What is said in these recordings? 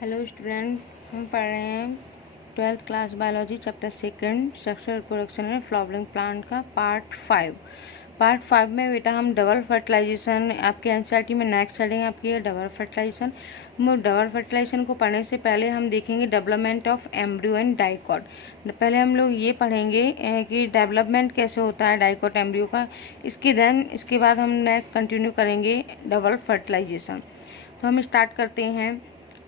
Hello student, हम पढ़ रहे हैं 12th class biology chapter second sexual reproduction and flowering plant का पार्ट 5 में बेटा हम डबल फर्टिलाइजेशन आपके एनसीईआरटी में नेक्स्ट हेडिंग आपकी है डबल फर्टिलाइजेशन। डबल फर्टिलाइजेशन को पढ़ने से पहले हम देखेंगे development of embryo and dicot. पहले हम लोग ये पढ़ेंगे कि डेवलपमेंट कैसे होता है डाइकॉट एम्ब्रियो का। इसके बाद हम नेक्स्ट कंटिन्यू करेंगे डबल फर्टिलाइजेशन। तो हम स्टार्ट करते हैं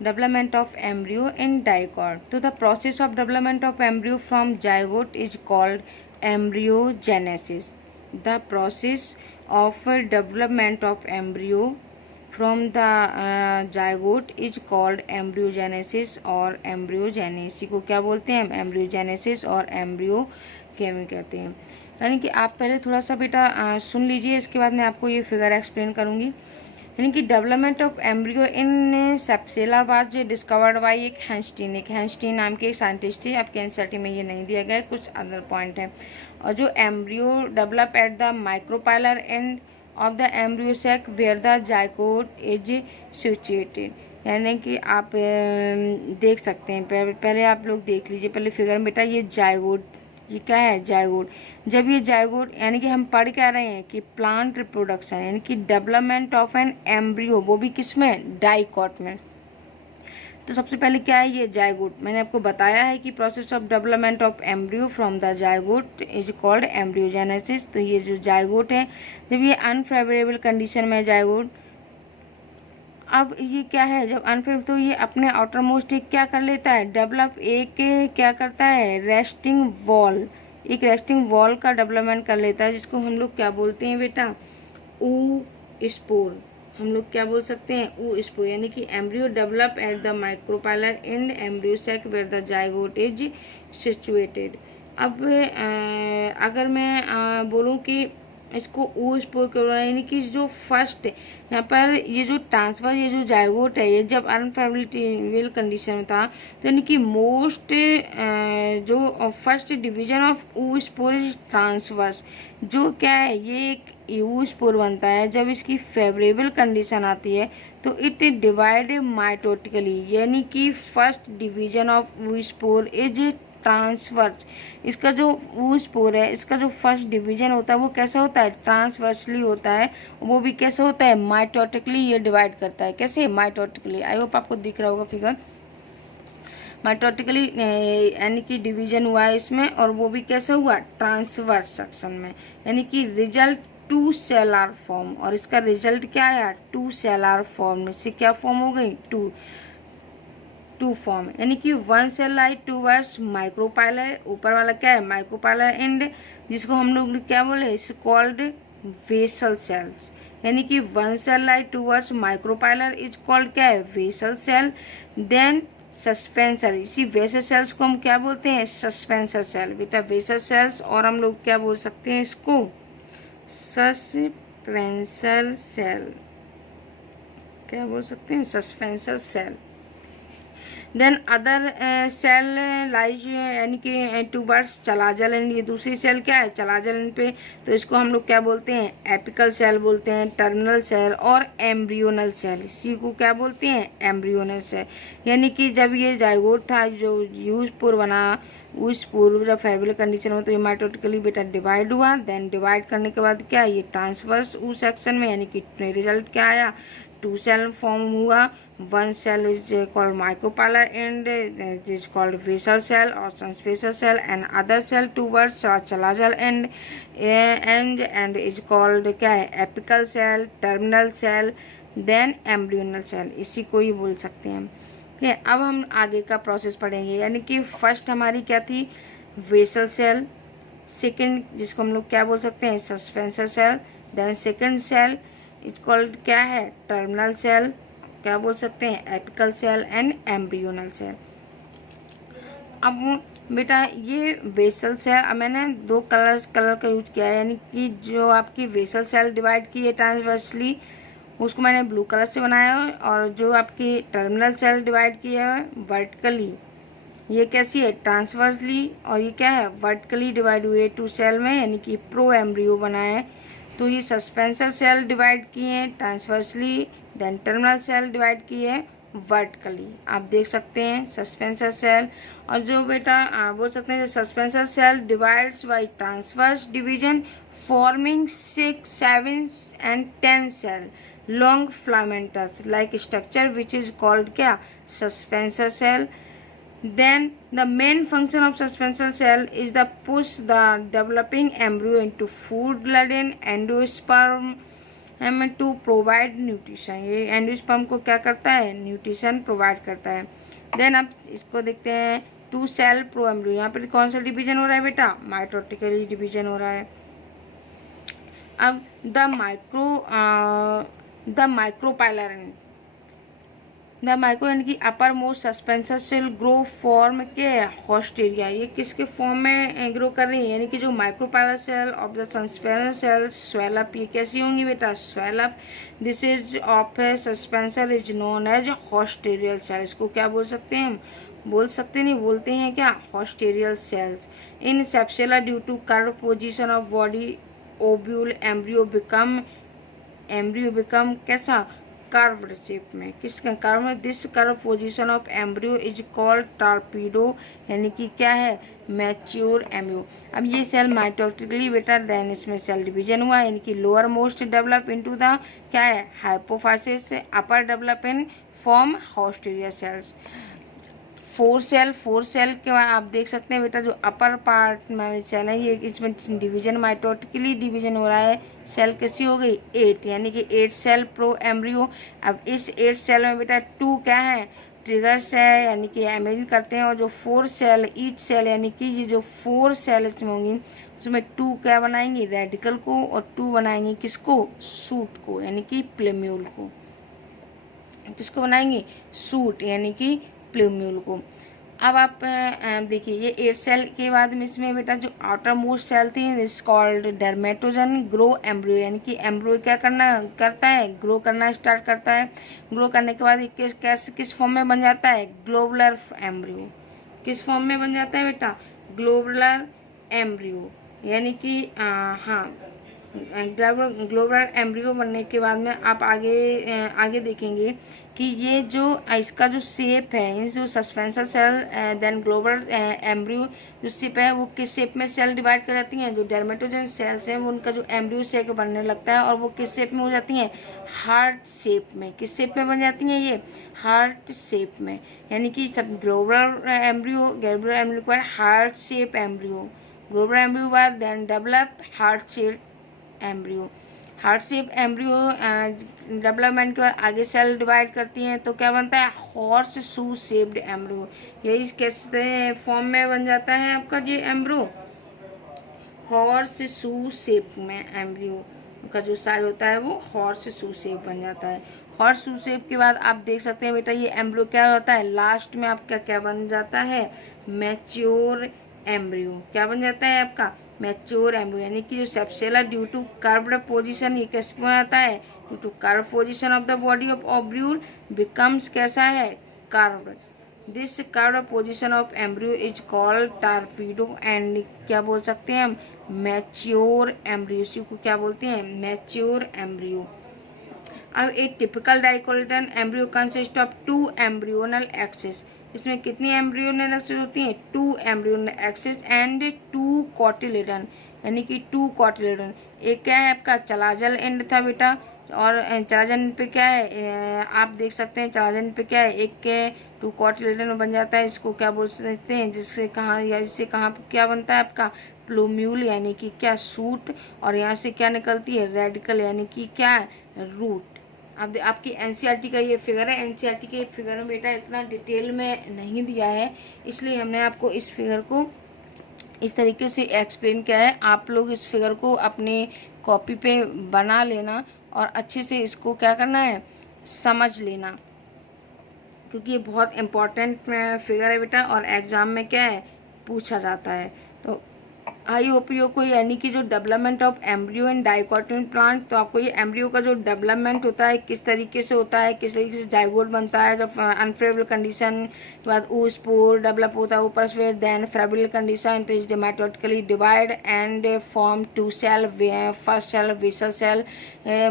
development of embryo in dicot. So the process of development of embryo from zygote is called embryogenesis. The process of development of embryo from the zygote is called embryogenesis और embryogenesis को क्या बोलते हैं? embryogenesis और embryo कहते हैं। यानी कि आप पहले थोड़ा सा बेटा सुन लीजिए, इसके बाद मैं आपको ये फिगर एक्सप्लेन करूँगी। यानी कि डेवलपमेंट ऑफ एम्ब्रियो इन सेप्सिलाबाद जो डिस्कवर्ड बाई एक हैंस्टीन नाम के एक साइंटिस्ट थे। आपके एनसीईआरटी में ये नहीं दिया गया है, कुछ अदर पॉइंट है। और जो embryo develop at the micropylar end of the embryo sac where the zygote is situated. यानी कि आप देख सकते हैं, पहले आप लोग देख लीजिए पहले फिगर में बेटा, ये जाइगोट, ये क्या है? जाइगोट। जब ये जाइगोट यानी कि हम पढ़ क्या रहे हैं कि प्लांट रिप्रोडक्शन यानी कि डेवलपमेंट ऑफ एन एम्ब्रियो, वो भी किस में? डाइकॉट में। तो सबसे पहले क्या है? ये जाइगोट। मैंने आपको बताया है कि process of development of embryo from the zygote is called embryogenesis. तो ये जो जाइगोट है, जब ये अनफेवरेबल कंडीशन में जाइगोट, अब ये क्या है? जब अनफेवरेबल तो ये अपने आउटर मोस्ट एक क्या कर लेता है? डेवलप एक क्या करता है? रेस्टिंग वॉल, एक रेस्टिंग वॉल का डेवलपमेंट कर लेता है, जिसको हम लोग क्या बोलते हैं बेटा? ऊ स्पोर। हम लोग क्या बोल सकते हैं? ऊ स्पोर। यानी कि embryo develop at the micropylar end embryo sac where the zygote is situated. अब अगर मैं बोलूँ कि इसको ऊ स्पोर क्यों, यानी कि जो फर्स्ट यहाँ पर ये जो ट्रांसफर, ये जो जाइगोट है, ये जब अनफेवरेबल कंडीशन में था, तो यानी कि मोस्ट जो फर्स्ट डिवीजन ऑफ ऊ स्पोर इज ट्रांसवर्स। जो क्या है? ये एक ऊ स्पोर बनता है जब इसकी फेवरेबल कंडीशन आती है, तो इट डिवाइड माइटोटिकली। यानी कि फर्स्ट डिवीजन ऑफ ऊ स्पोर इज ट्रांसवर्स। इसका जो वो स्पोर है, इसका जो फर्स्ट डिवीजन होता है वो कैसा होता है? ट्रांसवर्सली होता है। वो भी कैसे होता है? माइटोटिकली ये डिवाइड करता है। कैसे? माइटोटिकली। आई होप आपको दिख रहा होगा फिगर। माइटोटिकली यानी कि डिवीजन हुआ है इसमें, और वो भी कैसे हुआ? ट्रांसवर्स सेक्शन में। यानी कि रिजल्ट टू सेलर फॉर्म, और इसका रिजल्ट क्या आया? Two celled form. इससे क्या फॉर्म हो गई? Two form. यानी कि one cell lie towards micropylar, ऊपर वाला क्या है? माइक्रोपाइलर एंड, जिसको हम लोग क्या बोले? इस कॉल्ड वेसल सेल्स। यानी कि one cell lie towards micropylar is called क्या है? Basal cell. देन सस्पेंसर, इसी वेसल सेल्स को हम क्या बोलते हैं? Suspensor cell. बेटा वेसल सेल्स, और हम लोग क्या बोल सकते हैं इसको? Suspensor cell. क्या बोल सकते हैं? Suspensor cell. Then other cell lies, यानी कि टूवर्ड्स चलाजल एंड, ये दूसरी सेल क्या है? चलाजल एंड पे, तो इसको हम लोग क्या बोलते हैं? एपिकल सेल बोलते हैं, टर्मिनल सेल और एम्ब्रियोनल सेल। इसी को क्या बोलते हैं? Embryonal cell. यानी कि जब ये जाइगोट था, जो यूजपुर बना, उस पूर्व जब फेवरेबल कंडीशन में, तो ये माइटोटिकली बेटा डिवाइड हुआ। देन डिवाइड करने के बाद क्या? ये ट्रांसवर्स उस सेक्शन में, यानी कि रिजल्ट क्या आया? टू सेल फॉर्म हुआ। One cell is called micropylar and it is called vessel cell or transverse cell, and other cell towards chalazal and is called क्या है? apical cell, terminal cell, then embryonal cell। इसी को ही बोल सकते हैं। ठीक है, अब हम आगे का प्रोसेस पढ़ेंगे। यानी कि फर्स्ट हमारी क्या थी? Vessel cell. सेकेंड, जिसको हम लोग क्या बोल सकते हैं? Suspensor cell. Then second cell is called क्या है? Terminal cell. क्या बोल सकते हैं? Apical cell and embryonal cell. अब बेटा ये वेसल सेल, अब मैंने दो कलर का यूज किया है। यानी कि जो आपकी वेसल सेल डिवाइड की है ट्रांसवर्सली, उसको मैंने ब्लू कलर से बनाया है, और जो आपकी टर्मिनल सेल डिवाइड की है वर्टिकली, ये कैसी है? ट्रांसवर्सली। और ये क्या है? वर्टिकली डिवाइड हुई है टू सेल में, यानी कि प्रो एम्ब्रियो बना है। तो ये सस्पेंसर सेल डिवाइड किए हैं transversely, then terminal cell divide किए हैं वर्टिकली। आप देख सकते हैं सस्पेंसर सेल, और जो बेटा बोल सकते हैं suspensor cell divides by transverse division forming 6, 7 and 10 cell long filamentous like structure which is called क्या, suspensor cell. Then the main function of suspensor cell is the push the developing embryo into food-laden endosperm to provide nutrition. ये endosperm को क्या करता है, nutrition provide करता है। Then आप इसको देखते हैं 2 सेल प्रो एम्ब्रियो। यहाँ पर कौन सा डिवीजन हो रहा है बेटा, माइटोटिकली डिवीजन हो रहा है। अब द माइक्रो यानी कि upper most suspensor cell grow form के होस्टेरिया, ये किसके फॉर्म में ग्रो कर रही है, यानी कि जो micropylar cell of the suspensor cell swell up, ये कैसी होंगी बेटा, swell up. This is of a suspensor is known as haustorial cell. इसको क्या बोल सकते हैं हम, बोलते हैं क्या, haustorial cells. In Capsella due to curve position of body ovule embryo become कैसा, कर्व्ड शेप में। किसका कर्व में, this curve position of embryo is called torpedo, यानी कि क्या है, मैच्योर एम्ब्रियो। अब ये सेल माइटोटिकली बेटा, देन इसमें सेल डिवीजन हुआ, यानी कि lower most develop into the क्या है, hypophysis, upper develop in form haustoria cells. 4 cell के बाद आप देख सकते हैं बेटा, जो अपर पार्ट में सेल है ये, इसमें डिवीजन माइटोटिकली डिवीजन हो रहा है। सेल कैसी हो गई, 8, यानी कि 8 सेल प्रो एम्ब्रियो। अब इस 8 सेल में बेटा 2 क्या है, ट्रिगर्स है, यानी कि इमेजिन करते हैं। और जो 4 सेल ईच सेल, यानी कि ये जो 4 सेल इसमें होंगी उसमें 2 क्या बनाएंगी, रेडिकल को, और 2 बनाएंगी किसको, सूट को, यानी कि प्लेम्यूल को। किसको बनाएंगे, सूट यानी कि प्लेम्यूल को। अब आप देखिए ये 8 सेल के बाद में इसमें बेटा जो आउटर मोस्ट सेल थी is called dermatogen grow embryo, यानी कि एम्ब्रियो क्या करता है, ग्रो करना स्टार्ट करता है। ग्रो करने के बाद ये किस फॉर्म में बन जाता है, ग्लोबुलर एम्ब्रियो। किस फॉर्म में बन जाता है बेटा, ग्लोबुलर एम्ब्रियो, यानी कि हाँ, ग्लोबुलर एम्ब्रियो बनने के बाद में आप आगे देखेंगे कि ये जो इसका जो शेप है, जो suspensor cell then globular embryo जो शेप है वो किस शेप में सेल डिवाइड कर जाती हैं, जो डर्मेटोजन सेल्स हैं वो उनका जो एम्ब्रियो शेप बनने लगता है और वो किस शेप में हो जाती हैं, हार्ट शेप में। किस शेप में बन जाती हैं ये, हार्ट शेप में, यानी कि सब ग्लोबुलर एम्ब्रियो के बाद heart shape embryo, globular embryo बाद then develop heart shape embryo. Heart shape embryo development के बाद आगे सेल डिवाइड करती हैं तो क्या बनता है, हॉर्स शू शेप्ड एम्ब्रियो। यही कैसे फॉर्म में बन जाता है आपका ये एम्ब्रियो, हॉर्स शू शेप में एम्ब्रियो का जो साइज होता है वो हॉर्स शू शेप बन जाता है। हॉर्स शू शेप के बाद आप देख सकते हैं बेटा ये एम्ब्रियो क्या होता है, लास्ट में आपका क्या बन जाता है, मैच्योर एम्ब्रियो। क्या बन जाता है आपका, मैच्योर एम्ब्रियो, यानी कि जो सेप्सेला ड्यू टू कर्व्ड पोजीशन, ये किस में आता है, due to curve position of the body of ovule becomes कैसा है, curved. This curved position of embryo is called torpedo and क्या बोल सकते हैं हम, मैच्योर एम्ब्रियो। इसी को क्या बोलते हैं, मैच्योर एम्ब्रियो। अब एक typical dicotyledon embryo consist of 2 embryonal axis. इसमें कितनी एम्ब्रियोनल एक्सिस होती हैं, 2 एम्ब्रियोनल एक्सिस एंड 2 कोटिलेडन, यानी कि 2 कोटिलेडन। एक क्या है आपका चलाजल एंड था बेटा, और चलाजन पे क्या है आप देख सकते हैं, चलाजन पे क्या है, एक के 2 कोटिलेडन बन जाता है। इसको क्या बोल सकते हैं, जिससे कहाँ पे क्या बनता है आपका, प्लूम्यूल, यानी कि क्या, सूट, और यहाँ से क्या निकलती है, रेडिकल, यानी कि क्या, रूट। अब आपकी एनसीईआरटी का ये फिगर है, एनसीईआरटी के फिगर में बेटा इतना डिटेल में नहीं दिया है, इसलिए हमने आपको इस फिगर को इस तरीके से एक्सप्लेन किया है। आप लोग इस फिगर को अपने कॉपी पे बना लेना और अच्छे से इसको क्या करना है, समझ लेना, क्योंकि ये बहुत इम्पोर्टेंट फिगर है बेटा और एग्ज़ाम में क्या है, पूछा जाता है। तो आई होप यू को, यानी कि जो development of embryo and dicotyledon plant, तो आपको ये एम्ब्रियो का जो डेवलपमेंट होता है किस तरीके से होता है, किस तरीके से जाइगोट बनता है, जब अनफेवरेबल कंडीशन के बाद वो स्पोर डेवलप होता है ऊपर से, देन फेवरेबल कंडीशन तो is mitotically divide and form 2 cell, first cell basal cell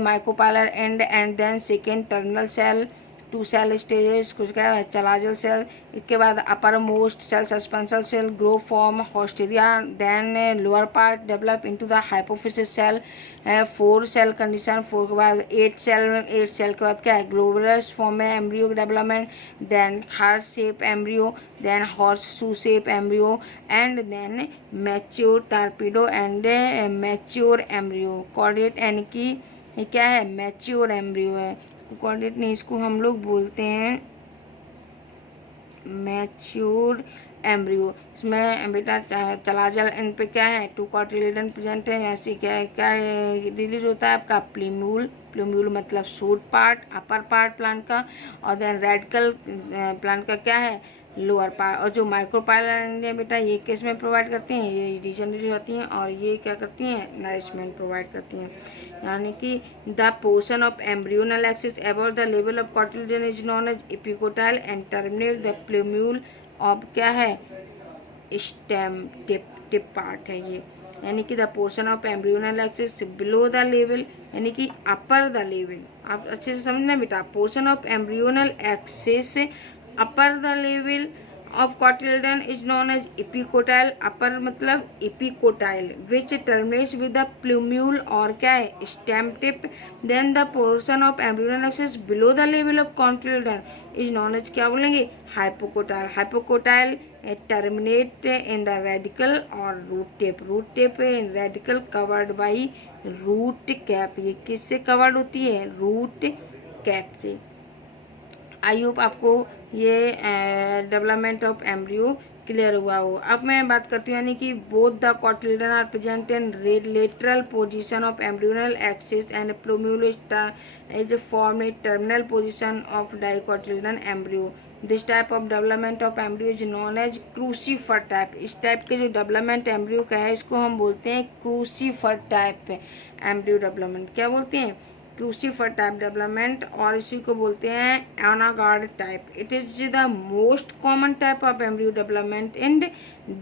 micropylar and then second terminal cell 2 cell stages, कुछ क्या है चलाजल सेल, इसके बाद upper most cell suspension cell grow form haustoria, then lower part develop into the hypophysis cell, 4 cell condition, 4 के बाद 8 cell के बाद क्या है ग्लोबुलस फॉर्म में embryo development, then heart shape embryo, then horse shoe shape embryo, and then mature torpedo and mature embryo cordate, यानी कि ये क्या है मैच्योर एम्ब्रियो है, कॉर्डेट नहीं इसको हम लोग बोलते हैं मैच्योर एम्ब्रियो। इसमें बेटा चलाजल एंड पे क्या है 2 कॉटिलेडन प्रेजेंट है, ऐसे क्या रिलीज होता है आपका प्लूम्यूल, प्लूम्यूल मतलब shoot part upper part plant का, और देन रेडिकल प्लांट का क्या है लोअर पार्ट, और जो माइक्रोपाइल है बेटा ये किस में प्रोवाइड करती हैं, ये डिजेनरेट होती हैं और ये क्या करती हैं नरिशमेंट प्रोवाइड करती हैं। यानी कि the portion of embryonal axis about the level of cotyledon is known as epicotyl and terminate the plumule of क्या है स्टेम टिप पार्ट है ये, यानी कि the portion of embryonal axis below the level, यानी कि अपर द लेवल, आप अच्छे से समझना बेटा, portion of embryonal axis upper the level of cotyledon is known as epicotyl, upper मतलब epicotyl which terminates with the plumule और क्या है stem tip, then the portion of embryonal axis below the level of cotyledon is known as क्या बोलेंगे hypocotyl, hypocotyl terminate in the radical or root tip in radical covered by root cap, ये किससे covered होती है root cap से। आई hope आपको ये development of embryo clear हुआ हो। अब मैं बात करती हूँ यानी कि both the cotyledon are present in lateral position of embryonal axis and plumule is form a terminal position of dicotyledon embryo. This type of development of embryo is known as crucifer type. इस type के जो development embryo का है इसको हम बोलते हैं crucifer type embryo development. क्या बोलते हैं क्रूसीफर टाइप डेवलपमेंट, और इसी को बोलते हैं onagrad type. It is the most common type of embryo development in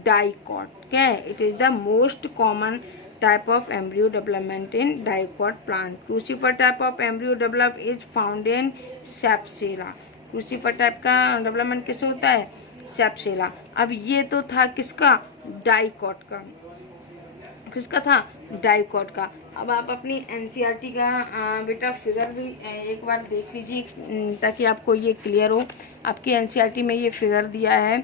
dicot. क्या है it is the most common type of embryo development in dicot plant. Crucifer type of embryo develop is found in Sapsela. Crucifer type का development किससे होता है सेप्सेला। अब ये तो था किसका डाइकॉट का, किसका था डाइकॉट का। अब आप अपनी एनसीईआरटी का बेटा फिगर भी एक बार देख लीजिए ताकि आपको ये क्लियर हो। आपकी एनसीईआरटी में ये फिगर दिया है,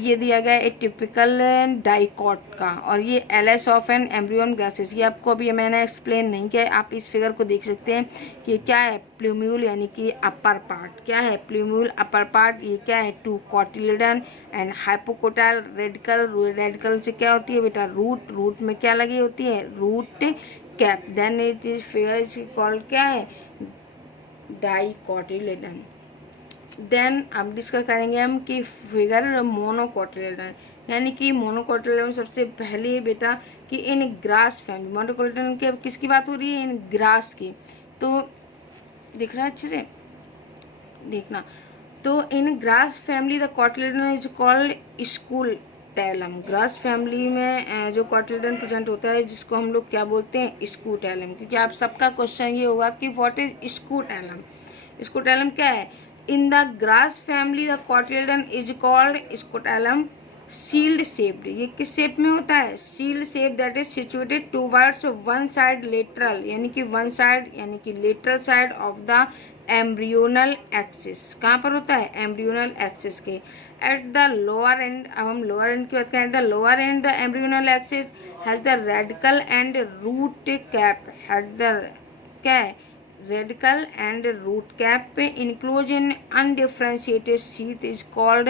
ये दिया गया है टिपिकल डाइकॉट का, और ये एलएस ऑफ एन एम्ब्रियन गैसेस। ये आपको अभी मैंने एक्सप्लेन नहीं किया, आप इस फिगर को देख सकते हैं कि क्या है प्लूम्यूल यानी कि अपर पार्ट। क्या है प्लूम्यूल अपर पार्ट, ये क्या है 2 cotyledon and hypocotyl radical. Radical से क्या होती है बेटा रूट, रूट में क्या लगी होती है root cap, then it is figure is called क्या है डाइकोटिलेडन। देन अब डिस्कस करेंगे हम कि फिगर मोनोकोटिलेडन, यानी कि मोनोकोटिलेडन सबसे पहले बेटा कि इन ग्रास फैमिली, मोनोकोटिलेडन के किसकी बात हो रही है इन ग्रास की, तो दिख रहा है अच्छे से देखना। तो in grass family the cotyledon is called scutellum. Grass family में जो कोटिलेडन प्रेजेंट होता है जिसको हम लोग क्या बोलते हैं स्कूटैलम, क्योंकि आप सबका क्वेश्चन ये होगा कि व्हाट इज स्कूटैलम। स्कूटैलम क्या है in the grass family the cotyledon is called scutellum shield shaped. ये किस शेप में होता है shield shape that is situated towards one side lateral, यानी कि वन साइड यानी कि lateral side of the embryonal axis. कहाँ पर होता है एम्ब्रियोनल एक्सिस के एट द लोअर एंड। अब हम लोअर एंड की बात करें the lower end the embryonal axis has the radicle and root cap, has the क्या है radicle and root cap enclose in undifferentiated sheath is called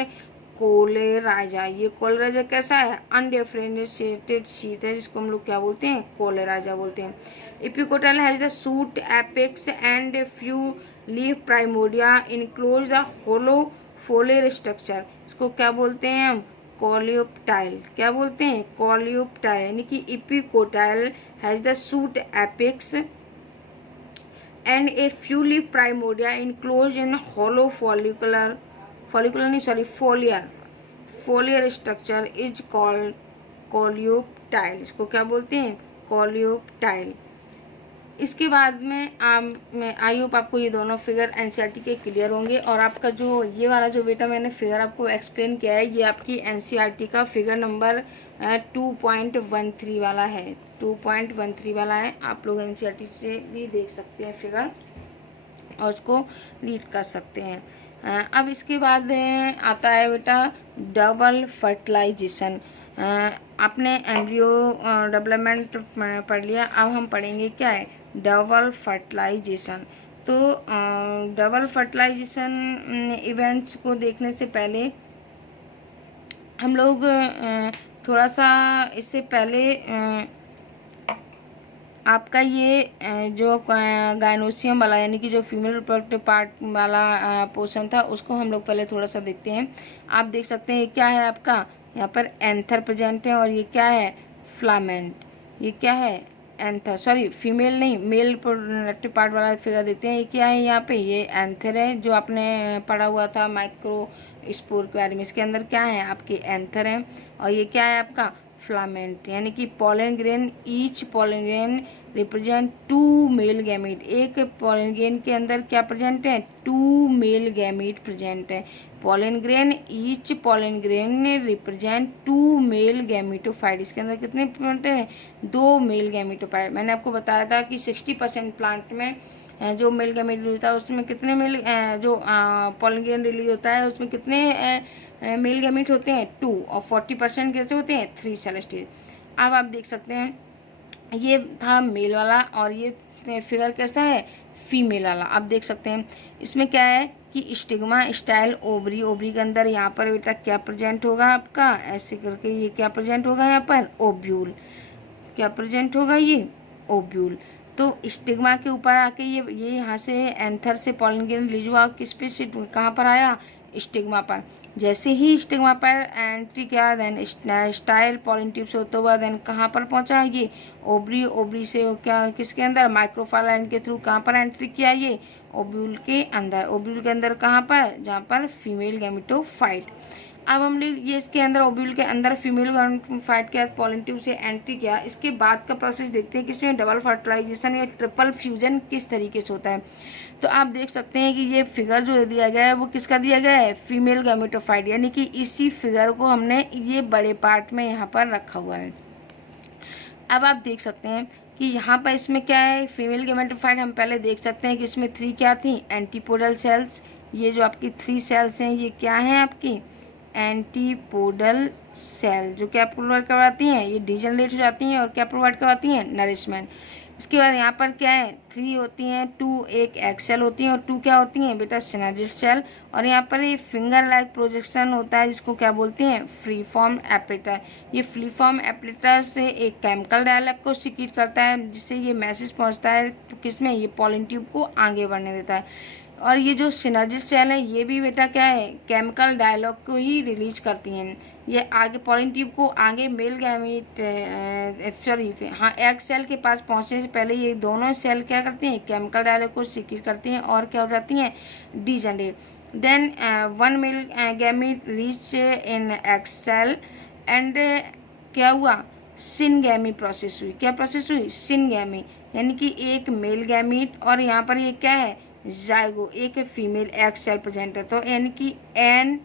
coleorhiza. ये coleorhiza कैसा है अनडिफरेंशिएटेड शीथ है जिसको हम लोग क्या बोलते हैं कोलेराजा बोलते हैं। Epicotyl has the shoot apex and few leaf primordia enclose the hollow foliar structure. इसको क्या बोलते हैं हम कॉलियोप्टाइल। क्या बोलते हैं कॉलियोप्टाइल, यानी कि epicotyl has the shoot apex and a few leaf primordia enclosed in hollow foliar structure is called coleoptile। इसको क्या बोलते हैं coleoptile। इसके बाद में आई होप आपको ये दोनों फिगर एनसीईआरटी के क्लियर होंगे। और आपका जो ये वाला जो बेटा मैंने फिगर आपको एक्सप्लेन किया है, ये आपकी एनसीईआरटी का फिगर नंबर 2.13 वाला है, 2.13 वाला है। आप लोग एनसीईआरटी से भी देख सकते हैं फिगर और उसको रीड कर सकते हैं। अब इसके बाद आता है बेटा डबल फर्टिलाइजेशन। आपने एम्ब्रियो डेवलपमेंट पढ़ लिया, अब हम पढ़ेंगे क्या है डबल फर्टिलाइजेशन। तो डबल फर्टिलाइजेशन इवेंट्स को देखने से पहले हम लोग थोड़ा सा इससे पहले आपका ये जो गायनोसियम वाला यानी कि जो फीमेल रिप्रोडक्टिव पार्ट वाला पोर्शन था उसको हम लोग पहले थोड़ा सा देखते हैं। आप देख सकते हैं क्या है आपका यहाँ पर एंथर प्रेजेंट है और ये क्या है फ्लामेंट। ये क्या है एंथर, सॉरी फीमेल नहीं मेल रिप्रोडक्टिव पार्ट वाला फिगर देखते हैं। ये क्या है यहाँ पे ये एंथर है जो आपने पढ़ा हुआ था माइक्रो स्पोर के बारे में। इसके अंदर क्या है आपके एंथर है और ये क्या है आपका फ्लामेंट यानी कि pollen grain. Each pollen grain represent 2 male gamete. एक पोलन ग्रेन के अंदर क्या प्रेजेंट है 2 मेल गैमीट प्रेजेंट है। Pollen grain each pollen grain represent 2 male gametophyte. इसके अंदर कितने प्रेजेंट हैं 2 मेल गैमीटोफाइट। मैंने आपको बताया था कि 60% प्लांट में जो मेल गैमीट रिलीज होता है उसमें कितने मेल जो पोलन ग्रेन रिलीज होता है उसमें कितने मेल गैमीट होते हैं 2 और 40% कैसे होते हैं 3 सेल स्टेज। अब आप देख सकते हैं ये था मेल वाला और ये फिगर कैसा है फीमेल वाला। आप देख सकते हैं इसमें क्या है कि स्टिग्मा स्टाइल ओवरी। ओवरी के अंदर यहाँ पर बेटा क्या प्रेजेंट होगा आपका ऐसे करके ये क्या प्रेजेंट होगा यहाँ पर ओव्यूल। क्या प्रेजेंट होगा ये ओव्यूल। तो स्टिग्मा के ऊपर आके ये यहाँ से एंथर से पोलन ग्रेन रिलीज हुआ किस पे कहाँ पर आया स्टिग्मा पर। जैसे ही स्टिग्मा पर एंट्री किया देन स्टाइल पोलन ट्यूब से होता हुआ देन कहाँ पर पहुँचा ये ओवरी। ओवरी से क्या किसके अंदर माइक्रोफाइल लाइन के थ्रू कहाँ पर एंट्री किया ये ओव्यूल के अंदर। ओव्यूल के अंदर कहाँ पर जहाँ पर फीमेल गैमेटोफाइट। अब हम लोग ये इसके अंदर ओव्यूल के अंदर फीमेल गैमेटोफाइट के पोलन ट्यूब से एंट्री किया। इसके बाद का प्रोसेस देखते हैं कि इसमें डबल फर्टिलाइजेशन या ट्रिपल फ्यूजन किस तरीके से होता है। तो आप देख सकते हैं कि ये फिगर जो दिया गया है वो किसका दिया गया है फीमेल गैमेटोफाइट यानी कि इसी फिगर को हमने ये बड़े पार्ट में यहाँ पर रखा हुआ है। अब आप देख सकते हैं कि यहाँ पर इसमें क्या है फीमेल गैमेटोफाइट हम पहले देख सकते हैं कि इसमें 3 क्या थी एंटीपोडल सेल्स। ये जो आपकी 3 सेल्स हैं ये क्या हैं आपकी एंटीपोडल सेल जो क्या प्रोवाइड करवाती हैं ये डिजनरेट हो जाती हैं और क्या प्रोवाइड करवाती हैं नरिशमेंट। इसके बाद यहाँ पर क्या है 3 होती हैं 2 एक एग सेल होती हैं और 2 क्या होती हैं बेटा सिनर्जिड सेल। और यहाँ पर ये फिंगर लाइक प्रोजेक्शन होता है जिसको क्या बोलते हैं फ्री फॉर्म एपरेटर। ये फ्री फॉर्म एपरेटर से एक केमिकल डायलॉग को सिक्रीट करता है जिससे ये मैसेज पहुँचता है तो किसमें ये पोलन ट्यूब को आगे बढ़ने देता है। और ये जो सिनर्जिड सेल है ये भी बेटा क्या है केमिकल डायलॉग को ही रिलीज करती हैं। ये आगे पोलन ट्यूब को आगे मेल गैमीट सॉरी हाँ एग सेल के पास पहुंचने से पहले ये दोनों सेल क्या करती हैं केमिकल डायलॉग को सीक्रेट करती हैं और क्या हो जाती हैं degenerate. Then 1 male gamete reach in egg cell and क्या हुआ सिनगैमी प्रोसेस हुई। क्या प्रोसेस हुई सिनगैमी यानी कि एक मेल गैमीट और यहाँ पर ये क्या है जाइगो एक फीमेल एग सेल प्रेजेंट है। तो यानी कि N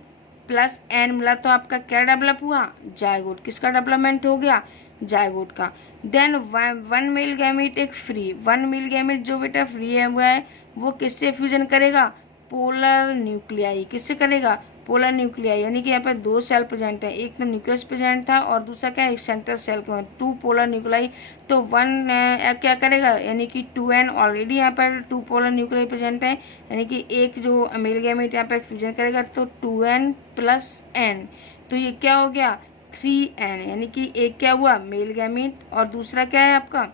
+ N मिला तो आपका क्या डेवलप हुआ जाइगोट। किसका डेवलपमेंट हो गया जाइगोट का। देन 1 मेल गैमीट एक फ्री 1 मेल गैमीट जो बेटा फ्री है हुआ है वो किससे फ्यूजन करेगा पोलर न्यूक्लियाई। किससे करेगा पोलर न्यूक्लियाई यानी कि यहाँ पर 2 सेल प्रेजेंट है एक तो न्यूक्लियस प्रेजेंट था और दूसरा क्या है एक सेंट्रल सेल के 2 पोलर न्यूक्लियाई। तो 1 क्या करेगा यानी कि 2N ऑलरेडी यहाँ पर 2 पोलर न्यूक्लियाई प्रेजेंट है यानी कि एक जो मेल गैमेट यहाँ पर फ्यूजन करेगा तो 2N + N। तो ये क्या हो गया 3N यानी कि एक क्या हुआ मेल गैमेट और दूसरा क्या है आपका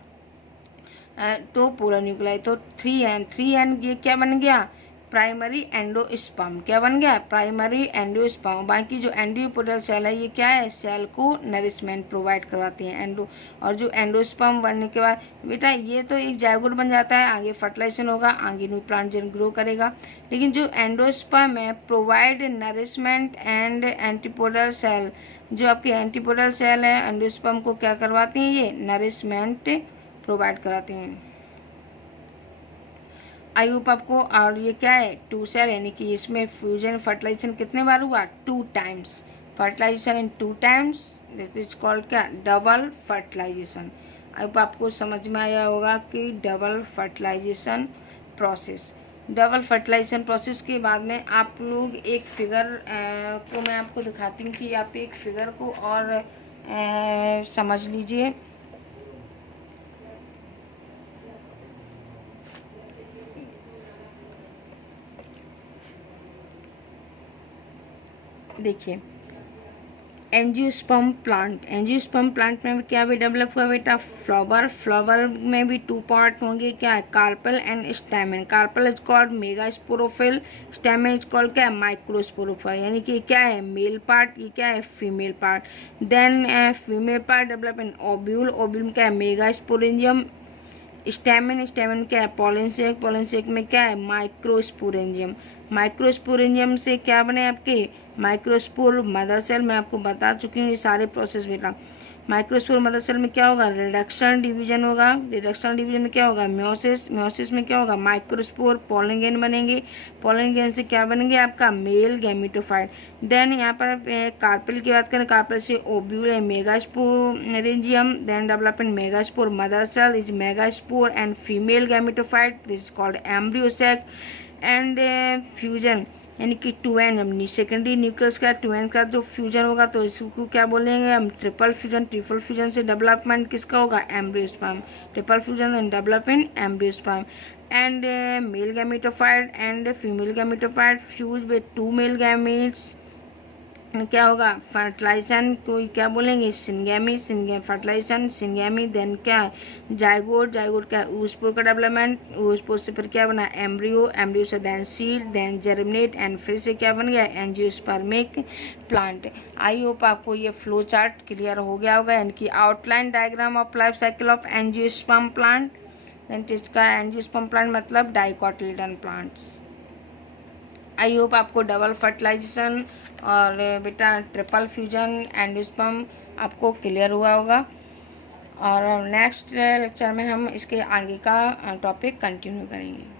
तो पोलर न्यूक्लियाई। तो 3N ये क्या बन गया प्राइमरी एंडोस्पर्म। क्या बन गया प्राइमरी एंडोस्पर्म। बाकी जो एंडोपोडल सेल है ये क्या है सेल को नरिशमेंट प्रोवाइड करवाती हैं एंडो। और जो एंडोस्पर्म बनने के बाद बेटा ये तो एक जाइगोट बन जाता है आगे फर्टिलाइजेशन होगा आगे न्यू प्लांट जन ग्रो करेगा। लेकिन जो एंडोस्पर्म है provide nourishment and antipodal cell जो आपकी एंटीपोडल सेल है एंडोस्पर्म को क्या करवाती हैं ये नरिशमेंट प्रोवाइड कराती हैं। आई होप आपको। और ये क्या है, 2 सेल, यानी कि इसमें फ्यूजन फर्टिलाइजेशन कितने बार हुआ, 2 times. Fertilisation in 2 times, this is called क्या, डबल फर्टिलाइजेशन। आई होप आपको समझ में आया होगा कि double fertilisation process. Double fertilisation process के बाद में आप लोग एक फिगर को मैं आपको दिखाती हूँ कि आप एक फिगर को और समझ लीजिए। देखिए, एंजियोस्पर्म प्लांट, एंजियोस्पर्म प्लांट में क्या भी डेवलप हुआ बेटा, फ्लावर। फ्लावर में भी 2 पार्ट होंगे, क्या है, carpel and stamen. Carpel is called megasporophyll, stamen is called क्या है, माइक्रोस्पोरोफाइल। यानी कि क्या है, मेल पार्ट, ये क्या है, female part. Then female part develop in ovule, ovule में क्या है, मेगास्पोरेंजियम। स्टैमेन, स्टैमेन क्या है, पॉलिनसेक, पॉलिनसेक में क्या है, माइक्रोस्पोरेंजियम। माइक्रोस्पोरेंजियम से क्या बने आपके, माइक्रोस्पोर मदर सेल। मैं आपको बता चुकी हूँ ये सारे प्रोसेस बेटा। माइक्रोस्पोर मदर सेल में क्या होगा, रिडक्शन डिवीजन होगा। रिडक्शन डिवीजन में क्या होगा, म्योसिस। म्योसिस में क्या होगा, माइक्रोस्पोर पोलन ग्रेन बनेंगे। पोलन ग्रेन से क्या बनेंगे आपका, मेल गैमेटोफाइट। देन यहाँ पर कार्पेल की बात करें, कार्पेल से ओव्यूल है, megasporangium. Then development megaspore mother cell is megaspore and female gametophyte, this is called embryo sac. And fusion, यानी कि 2n सेकेंडरी न्यूक्लियस का 2n का जो फ्यूजन होगा तो इसको क्या बोलेंगे हम, ट्रिपल फ्यूजन। ट्रिपल फ्यूजन से डेवलपमेंट किसका होगा, embryosperm. Triple fusion and development embryosperm. And male gametophyte and female gametophyte fuse with 2 male gametes, क्या होगा, फर्टिलाइजेशन को क्या बोलेंगे, सिंगेमी। Fertilisation syngamy. देन क्या है, जाइगोट। जाइगोट क्या है, ऊस्पोर का डेवलपमेंट। ऊस्पोर से फिर क्या बना, एम्ब्रियो। एम्ब्रियो से then seed, then germinate and फिर से क्या बन गया, एंजियोस्पर्मिक प्लांट। आई होप आपको ये फ्लो चार्ट क्लियर हो गया होगा, यानी कि outline diagram of life cycle of angiosperm plant. Then जिसका एंजियोस्पर्म प्लांट मतलब डाइकोटिलेडन प्लांट्स। आई होप आपको डबल फर्टिलाइजेशन और बेटा ट्रिपल फ्यूजन एंजियोस्पर्म आपको क्लियर हुआ होगा। और नेक्स्ट लेक्चर में हम इसके आगे का टॉपिक कंटिन्यू करेंगे।